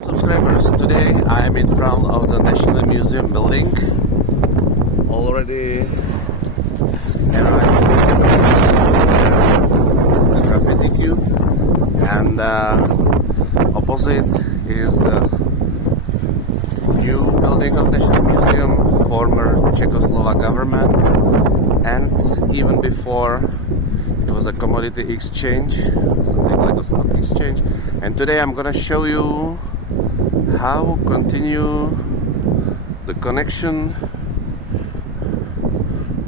Subscribers, today I am in front of the National Museum building. Already arrived. It's the graffiti cube, and opposite is the new building of National Museum, former Czechoslovak government, and even before it was a commodity exchange, something like a stock exchange. And today I'm gonna show you how continue the connection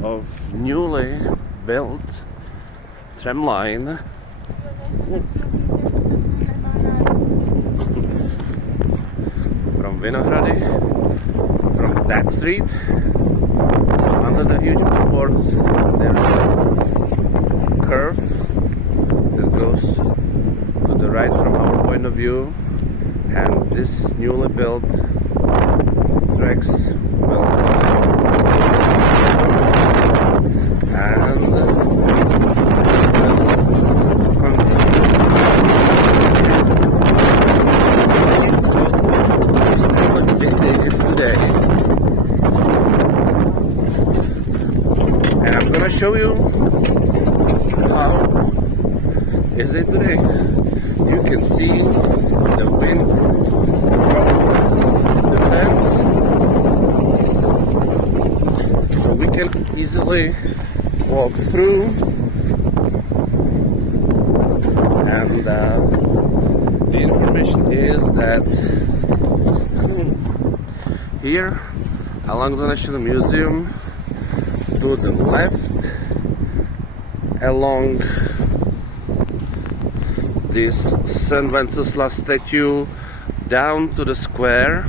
of newly built tram line from Vinohrady, from that street. So under the huge billboard there is a curve that goes to the right from our point of view, and this newly built tracks will and is today, and I'm gonna show you how is it today. You can see the wind from the fence, so we can easily walk through, and the information is that here along the National Museum, to the left along this St. Wenceslav statue down to the square,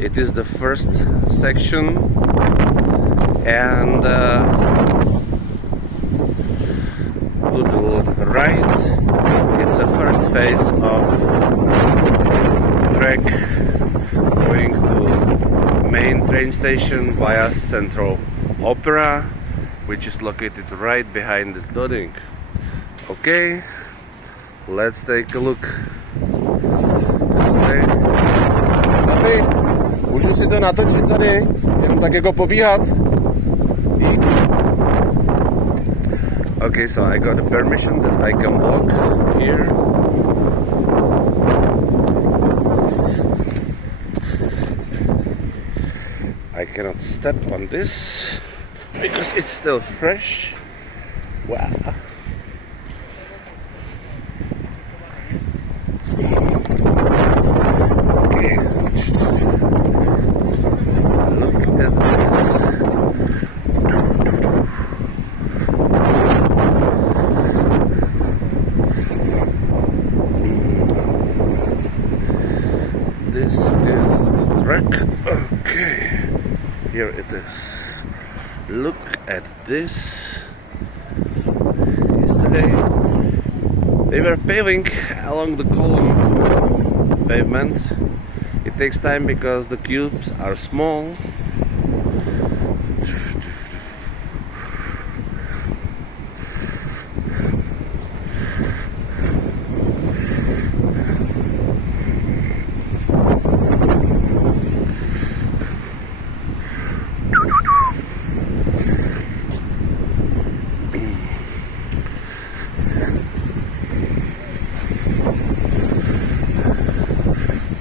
it is the first section, and to the right it's the first phase of track going to main train station via Central Opera, which is located right behind this building. Okay, let's take a look. Můžu si to natočit tady, jenom tak jako pobíhat. Okay, so I got a permission that I can walk here. I cannot step on this because it's still fresh. Wow. This is the track. Okay, here it is. Look at this. Yesterday they were paving along the column pavement. It takes time because the cubes are small.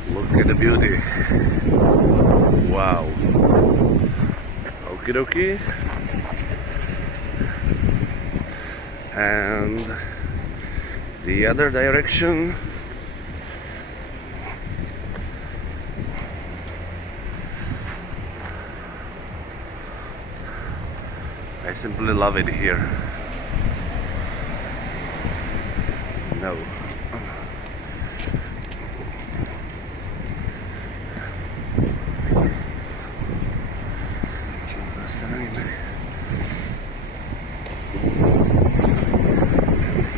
Look at the beauty. Wow. Okie dokie. And the other direction, I simply love it here. No.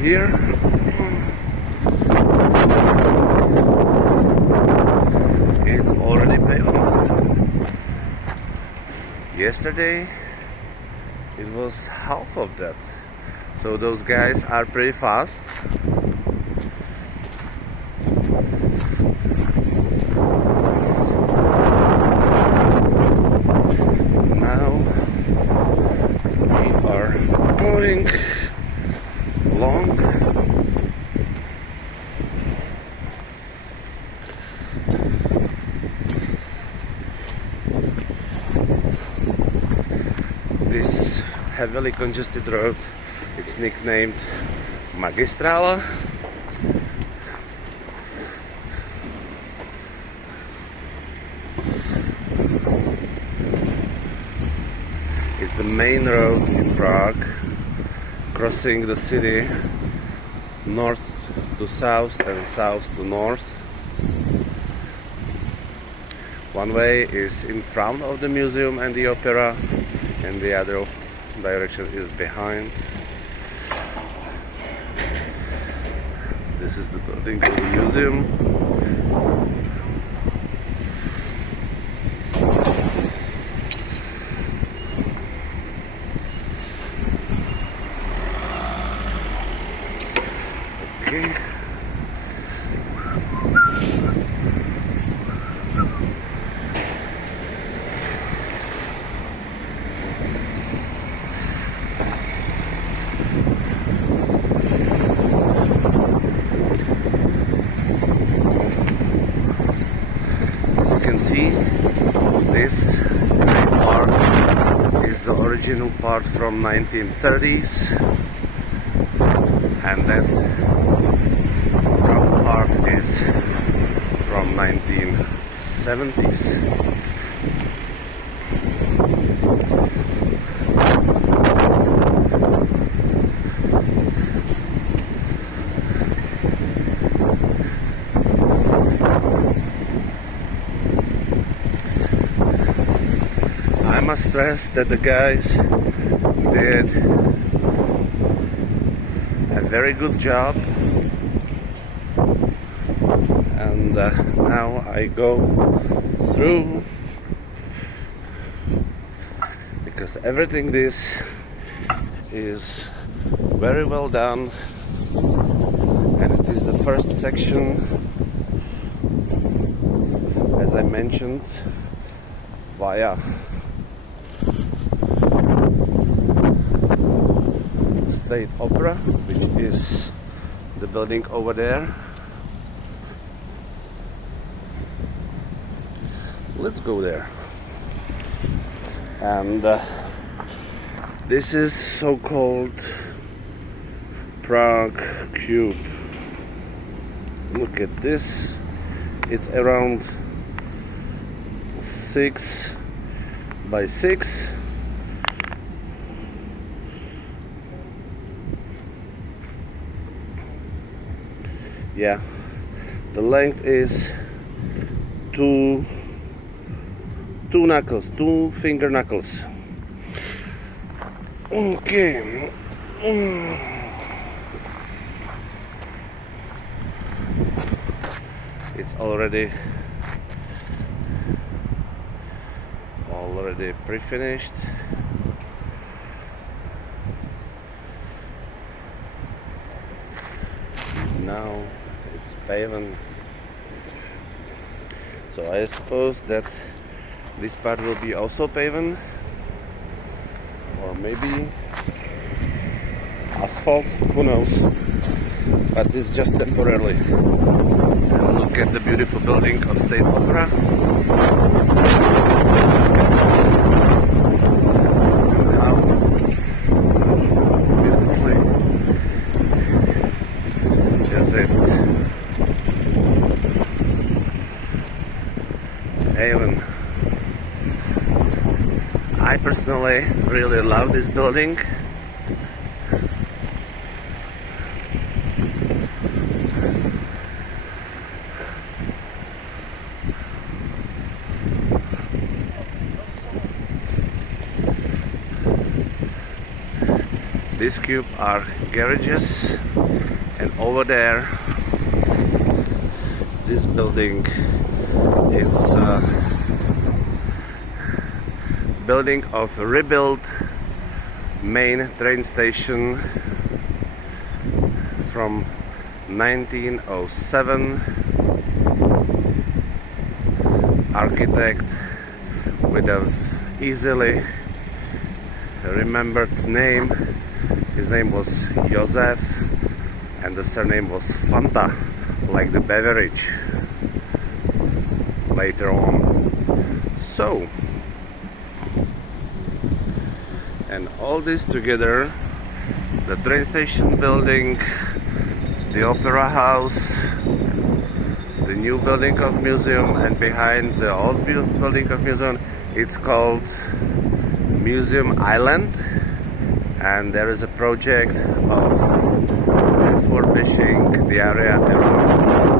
Here it's already paved. Yesterday it was half of that. So those guys are pretty fast. This heavily congested road, it's nicknamed Magistrala. It's the main road in Prague, crossing the city north to south and south to north. One way is in front of the museum and the opera, and the other direction is behind. This is the building of the museum. Okay. See, this part is the original part from 1930s, and that brown part is from 1970s. I must stress that the guys did a very good job, and now I go through, because everything this is very well done, and it is the first section, as I mentioned, via State Opera, which is the building over there. Let's go there. And this is so-called Prague Cube. Look at this. It's around 6 by 6. Yeah, the length is two finger knuckles. Okay. It's already pre-finished. Now it's paving, so I suppose that this part will be also paving, or maybe asphalt, who knows, but it's just temporarily. And look at the beautiful building of State Opera. And how beautifully is it paving. I personally really love this building. These cube are garages, and over there, this building, it's a building of a rebuilt main train station from 1907. Architect with a easily remembered name. His name was Josef, and the surname was Fanta, like the beverage. later on. So, and all this together, the train station building, the opera house, the new building of museum, and behind the old building of museum, it's called Museum Island, and there is a project of refurbishing the area around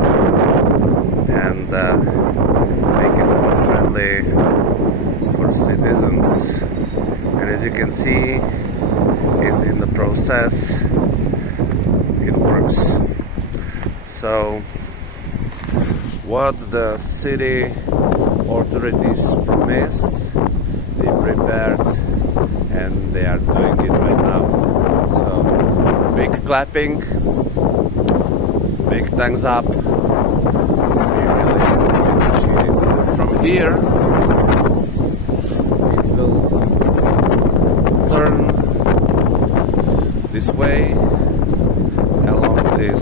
and make it more friendly for citizens. And as you can see, it's in the process, it works. So what the city authorities promised, they prepared and they are doing it right now. So big clapping, big thumbs up. We really appreciate it. From here it will turn this way along this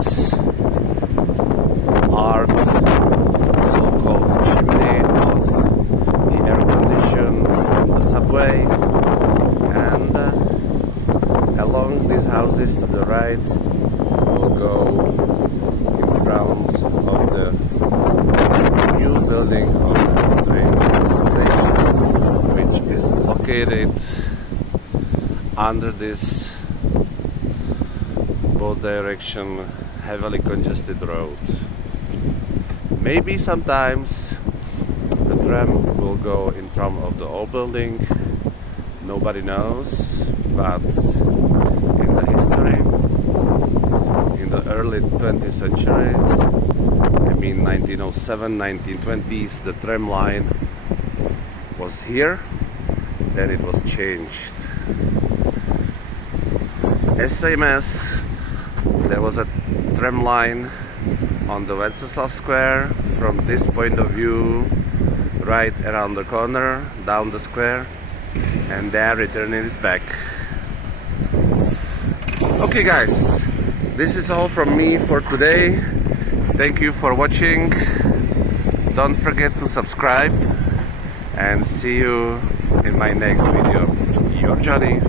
art, so-called chimney of the air condition from the subway, and along these houses to the right will go in front of the new building of the train station, which is located under this both direction heavily congested road. Maybe sometimes the tram will go in front of the old building, nobody knows, but in the history, in the early 20th century, I mean 1907, 1920s, the tram line was here, then it was changed. Same as there was a tram line on the Wenceslav Square, from this point of view, right around the corner, down the square, and they are returning it back. Okay guys, this is all from me for today. Thank you for watching. Don't forget to subscribe, and see you in my next video. Your Johnny.